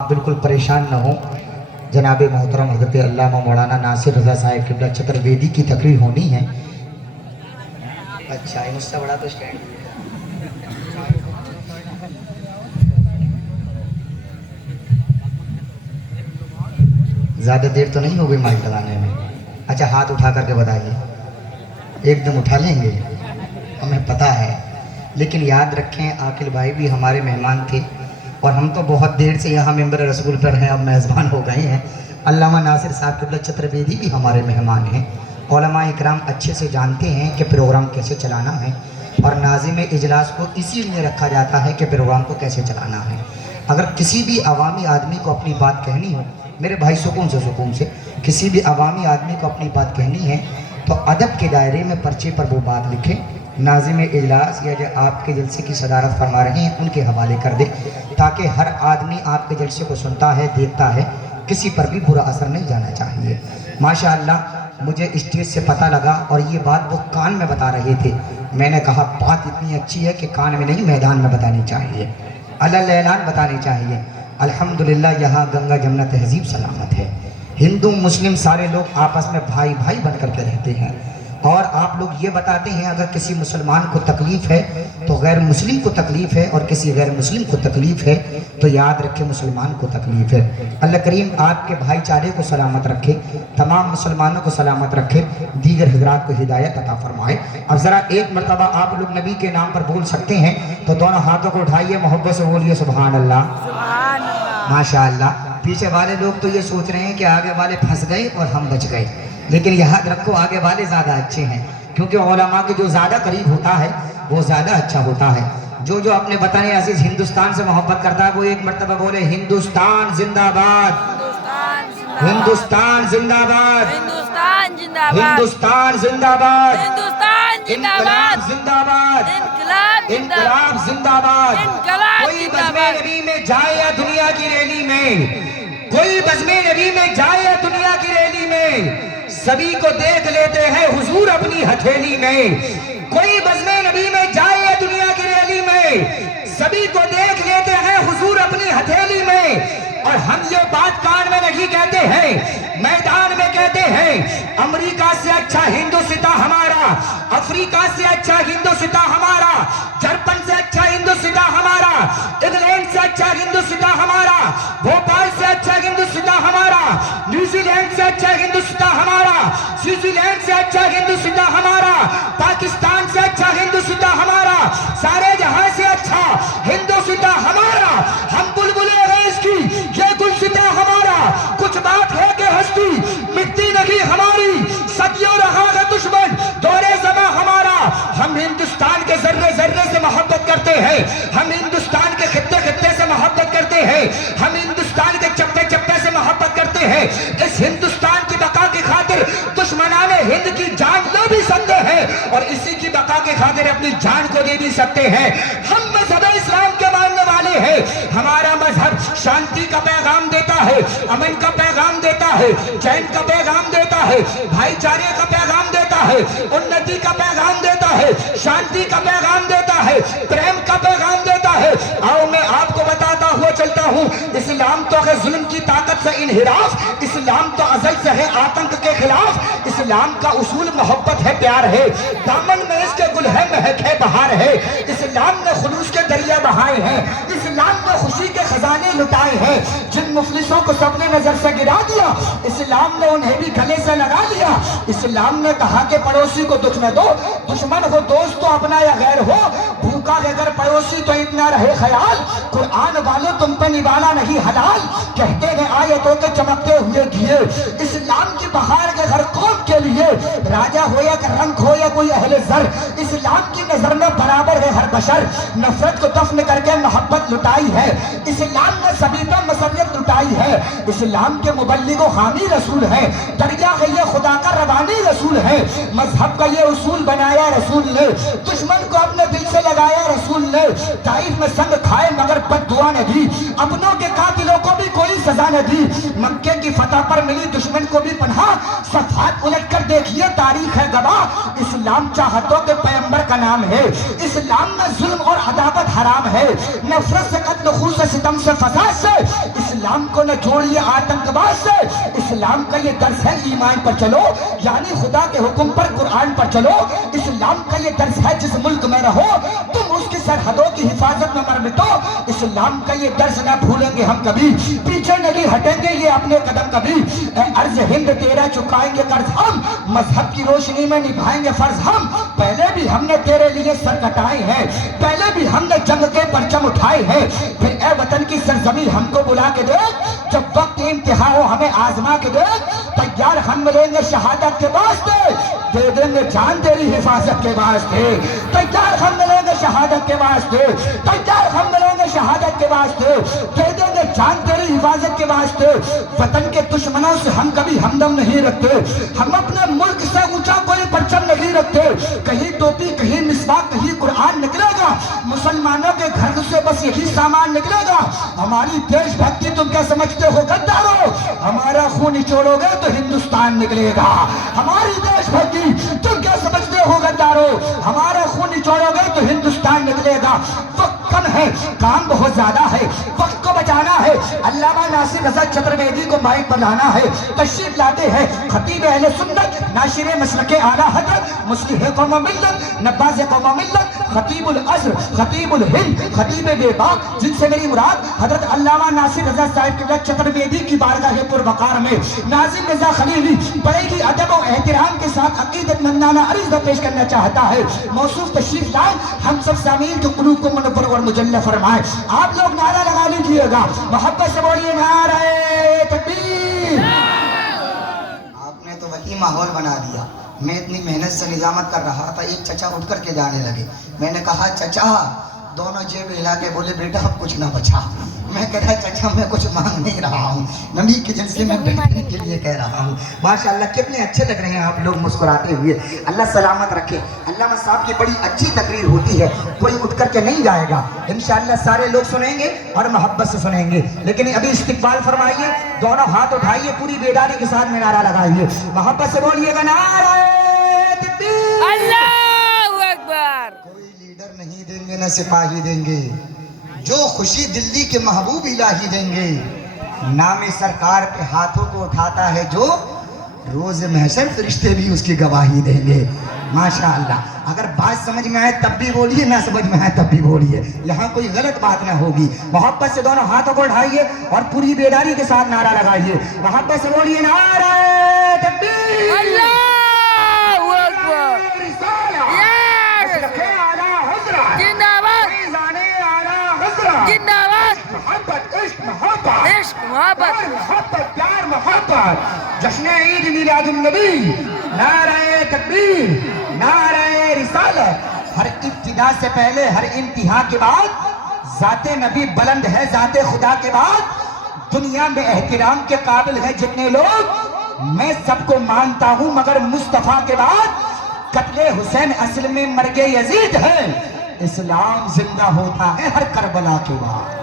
आप बिल्कुल परेशान न हो। जनाब मोहतरम हज़रत अल्लामा मौलाना नासिर रज़ा साहिब क़िबला चतुर्वेदी की तकरीर होनी है। अच्छा, ये मुझसे बड़ा तो स्टैंड ज़्यादा देर तो नहीं हो गई माइक लगाने में। अच्छा, हाथ उठा करके बताइए, एकदम उठा लेंगे, हमें पता है। लेकिन याद रखें, आकिल भाई भी हमारे मेहमान थे और हम तो बहुत देर से यहाँ मेंबर रसूल पर हैं, अब मेज़बान हो गए हैं। अल्लामा नासिर साहब क़िबला चतुर्वेदी भी हमारे मेहमान हैं। उलमा इकराम अच्छे से जानते हैं कि प्रोग्राम कैसे चलाना है और नाज़िम इजलास को इसीलिए रखा जाता है कि प्रोग्राम को कैसे चलाना है। अगर किसी भी अवामी आदमी को अपनी बात कहनी हो, मेरे भाई सुकून से किसी भी अवामी आदमी को अपनी बात कहनी है तो अदब के दायरे में पर्चे पर वो बात लिखे, नाज़िम इजलास या जो आपके जलसे की सदारत फरमा रहे हैं उनके हवाले कर दे, ताकि हर आदमी आपके जलसे को सुनता है, देखता है, किसी पर भी बुरा असर नहीं जाना चाहिए। माशाअल्लाह मुझे स्टेज से पता लगा और ये बात वो कान में बता रहे थे। मैंने कहा बात इतनी अच्छी है कि कान में नहीं मैदान में बतानी चाहिए, अलल ऐलान बतानी चाहिए। अल्हम्दुलिल्लाह यहाँ गंगा जमुना तहजीब सलामत है। हिंदू मुस्लिम सारे लोग आपस में भाई भाई बन करके रहते हैं और आप लोग ये बताते हैं अगर किसी मुसलमान को तकलीफ़ है तो गैर मुस्लिम को तकलीफ़ है और किसी गैर मुस्लिम को तकलीफ़ है तो याद रखें मुसलमान को तकलीफ़ है। अल्लाह करीम आपके भाईचारे को सलामत रखे, तमाम मुसलमानों को सलामत रखे, दीगर हजरात को हिदायत अता फरमाए। अब ज़रा एक मरतबा आप लोग नबी के नाम पर बोल सकते हैं तो दोनों हाथों को उठाइए, मोहब्बत से बोलिए सुभान अल्लाह। माशाअल्लाह। पीछे वाले लोग तो ये सोच रहे हैं कि आगे वाले फंस गए और हम बच गए, लेकिन याद रखो आगे वाले ज़्यादा अच्छे हैं, क्योंकि उलमा के जो ज़्यादा करीब होता है वो ज़्यादा अच्छा होता है। जो जो अपने बताने अजीज हिंदुस्तान से मोहब्बत करता है वो एक मरतबा बोले हिंदुस्तान जिंदाबाद, हिंदुस्तान जिंदाबाद, हिंदुस्तान जिंदाबाद, हिंदुस्तान जिंदाबाद, हिंदुस्तान जिंदाबाद, इनकलाब जिंदाबाद, इनकलाब इनकलाब जिंदाबाद। इनकलाब कोई बज़्मे जिंदाबाद। नबी में जाए या दुनिया की रैली में, कोई बज़्मे नबी में जाए या दुनिया की रैली में, सभी को देख लेते हैं हुजूर अपनी हथेली में। कोई बज़्मे नबी में जाए या दुनिया की रैली में, सभी को देख लेते हैं हुजूर अपनी हथेली में। और हम ये बात कान में नहीं कहते हैं, मैदान में कहते हैं। अमेरिका से अच्छा हिंदुस्तान हमारा, अफ्रीका से अच्छा हिंदुस्तान हमारा, जापान से अच्छा हिंदुस्तान हमारा, इंग्लैंड से अच्छा हिंदुस्तान हमारा, भोपाल से अच्छा हिंदुस्तान हमारा, न्यूजीलैंड से अच्छा हिंदुस्तान हमारा, स्विट्जरलैंड से अच्छा हिंदुस्तान हमारा, पाकिस्तान से अच्छा हिंदुस्तान हमारा, सारे जहां से अच्छा हिंदुस्तान हमारा। हम बुलबुले हैं इसकी, ये गुलसिता हमारा। कुछ बात है कि हस्ती मिट्टी नहीं हमारी, सदियों रहा है दुश्मन दौरे ज़मा हमारा। हम हिंदुस्तान के जर्रे जर्रे से मोहब्बत करते हैं, हम हिंदुस्तान के खित्ते खित्ते से मोहब्बत करते हैं, हम हिंदुस्तान के चप्पे चप्पे से मोहब्बत करते हैं। इस हिंदुस्तान की बका की खातिर दुश्मनाने हिंद की जान ले भी सकते हैं और इसी की बका की खातिर अपनी जान को दे भी सकते हैं। हम मजहब इस्लाम के मानने वाले हैं। हमारा मजहब शांति का पैगाम देता है, अमन का पैगाम देता है, चैन का पैगाम देता है, भाईचारे का पैगाम देता है, उन्नति का पैगाम देता है, शांति का पैगाम देता है, प्रेम का पैगाम देता है। आओ मैं आपको बताता हुआ चलता हूँ, इस्लाम तो है जुल्म की ताकत से इनहिराफ, इस्लाम तो अज़ल से है आतंक के खिलाफ, इस्लाम का उसूल मोहब्बत है, प्यार है, दामन में इसके गुल है, महक है, बहार है। इस्लाम ने खुलूस के दरिया बहाए हैं, इस्लाम ने खुशी के खजाने लुटाए हैं। जिन मुफलिसों को सबने नजर से गिरा दिया, इस्लाम ने उन्हें भी गले से लगा लिया। इस्लाम ने कहा कि पड़ोसी को दुख न दो, दुश्मन हो दोस्त तो अपना या गैर हो, भूखा अगर पड़ोसी तो इतना रहे ख्याल, कुरान वालों तुम पे निवाला नहीं हलाल, कहते हैं आयतों के चमकते हुए दिए। इस्लाम की बहार के हर कौम के लिए, राजा हो या रंग हो या कोई अहले ज़र, इस्लाम की नजर में बराबर है हर बशर। नफरत को दफन करके मोहब्बत लुटाई है, इस्लाम ने सभी पर मसलियत लुटाई है। इस्लाम के मुबल्लिग व हामी रसूल है, दरिया है ये खुदा का रवानी रसूल है। मजहब का ये उसूल बनाया रसूल ने, दुश्मन को अपने दिल से लगाया रसूल ने। ताइफ में संग खाए मगर बद्दुआ न दी, अपनों के कातिलों को भी कोई सजा न दी। मक्के की फतह पर मिली दुश्मन को भी पनाह, सफात उलट कर देखिए तारीख है गवाह। इस्लाम चाहतों के पैगंबर का नाम है, इस्लाम में जुल्म और अदावत हराम है, नफरत से कत्ल, खून से सितम से फसाद से اسلام کو نہ جوڑیے آتنکواد سے، اسلام کا یہ درس ہے ایمان پر چلو، یعنی خدا کے حکم پر قرآن پر چلو، اسلام کا یہ درس ہے جس ملک میں رہو تم اس کی سرحدوں کی حفاظت میں مرمٹو، اسلام کا یہ درس نہ بھولیں گے ہم کبھی، پیچھے نہیں ہٹیں گے یہ اپنے قدم کبھی، اے عرض ہند تیرا چکائیں گے قرض ہم، مذہب کی روشنی میں نبھائیں گے فرض ہم، پہلے بھی ہم نے تیرے لیے سر کٹائے ہیں، پہلے بھی ہم نے جنگ کے پرچم اٹھائے ہیں، پھر اے وطن کی سرزمین ہم کو بلا کے دیکھ، جب وقت انتہا ہو ہمیں آزما کے دیکھ، تیار ہم ملیں گے شہادت کے واسطے، دے دیں گے جان تیری حفاظت کے واسطے، تیار ہم ملیں گے شہادت کے واسطے، تیار ہم ملیں گے شہادت کے واسطے، دے دیں گے جان تیری حفاظت کے واسطے، وطن کے دشمنوں سے ہم کبھی ہمدم نہیں رکھتے، ہم اپنے ملک سے اونچا کوئی پرچم نہیں رکھتے، کہیں ٹوپی کہیں مسواک کہیں قرآن نکلے گا، مسلمانوں کے گھر سے بس یہی سامان نکلے گا، ہماری دیش بھکتی تم کیا سمجھتے ہو غدارو، ہمارا خون نچوڑو گے تو ہندوستان نکلے گا، ہماری دیش بھکتی تم کیا سمجھتے ہو غدارو، ہمارا خون نچوڑو گے تو ہندوستان نکلے گا، وقت کم ہے کام بہت زیادہ ہے، وقت کو بچانا ہے، علامہ ناصر رضا چترویدی کو مائک پر لانا ہے، تشریف لاتے ہیں خطیب اہل سنت، ناشر مسلک اعلیٰ حضرت، مصلح قوم و ملت، نباز قوم و ملت، خطیب العصر، خطیب الہند، خطیب بے باک، جن سے میری مراد حضرت علامہ ناصر رضا صاحب قبلہ چترویدی کی بارگاہ پروقار میں ناظم رضا خلیلی بڑے ہی ادب و احترام کے ساتھ عقیدت مندانہ عرض پیش کرنا چاہتا ہے، موصوف تشریف لائیں، ہم سب سامعین کے قلوب کو منور اور مجلہ فرمائیں، آپ لوگ نعرہ لگا لیجئے گا، محبت سے بولیے نعرہ تکبیر۔ آپ نے تو وہی ماحول بنا دیا، میں اتنی محنت سے نظامت کر رہا تھا، ایک چچا اٹھ کر کے جانے لگے، میں نے کہا چچا، دونوں جیب ہلا کے بولے بیٹا اب کچھ نہ بچا، میں کہہ رہا چچا میں کچھ مانگ نہیں رہا ہوں، نبی کے جلسے میں بیٹھنے کے لیے کہہ رہا ہوں، ماشاءاللہ کتنے اچھے لگ رہے ہیں آپ لوگ مسکراتے ہوئے، اللہ سلامت رکھے، علامہ صاحب کی بڑی اچھی تقریر ہوتی ہے، کوئی اٹھ کر کے نہیں جائے گا، انشاءاللہ سارے لوگ سنیں گے اور محبت سے سنیں گے، لیکن ابھی استقبال فرمائیے، دونوں ہاتھ اٹھائیے، پوری بیداری کے ساتھ میں نعرہ لگائیے، محبت سے بولیے گا نعرہ تکبیر۔ اللہ اکبر۔ کوئی لیڈر نہیں دیں گے نہ سپاہی دیں گے، جو خوشی دلی کے محبوب الہی دیں گے، نام سرکار پہ ہاتھوں کو اٹھاتا ہے جو، روز محشر فرشتے بھی اس کی گواہی دیں گے، ماشاءاللہ، اگر بات سمجھ میں آئے تب بھی بولیے، نہ سمجھ میں آئے تب بھی بولیے، یہاں کوئی غلط بات نہ ہوگی، محبت سے دونوں ہاتھوں کو اٹھائیے اور پوری بیداری کے ساتھ نعرہ لگائیے، محبت سے بولیے نعرہ تکبیر۔ اللہ اکبر۔ زندہ باد، زندہ باد، محبت عشق محبت، عشق محبت، محبت پیار محبت، جشن عید میلاد النبی، نعرہ تکبیر، نعرہ رسالت، ہر ابتدا سے پہلے ہر انتہا کے بعد ذات نبی بلند ہے، ذات خدا کے بعد دنیا میں احترام کے قابل ہے جتنے لوگ، میں سب کو مانتا ہوں مگر مصطفیٰ کے بعد قتل حسین اصل میں مرگ یزید ہے، اسلام زندہ ہوتا ہے ہر کربلا کے بعد۔